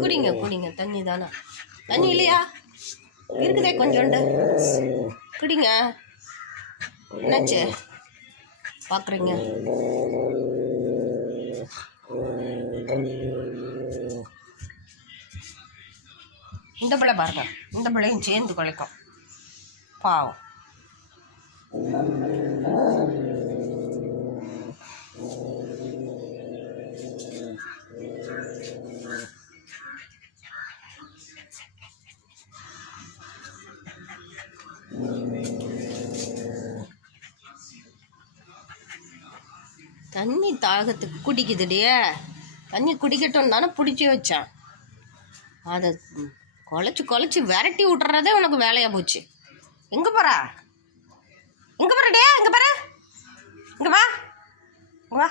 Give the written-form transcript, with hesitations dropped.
குடிங்க குடிங்க, தண்ணி தானே. தண்ணி இல்லையா? இருக்குதே கொஞ்சோண்டு, குடிங்க. என்னாச்சு பார்க்குறீங்க? இந்த பிள்ளை பாருங்க, இந்த பிள்ளையும் சேர்ந்து குலைக்கும் பாவம். தண்ணி தாகத்துக்கு குடிக்குதுடியே. தண்ணி குடிக்கட்டும் தானே பிடிச்சி வச்சேன். அதை குலைச்சி குலைச்சி விரட்டி விட்டுறதே உனக்கு வேலையாக போச்சு. எங்கே போகிறா? எங்கே போகிறடே? எங்கே பாரு, இங்கே வா, இங்கே வா.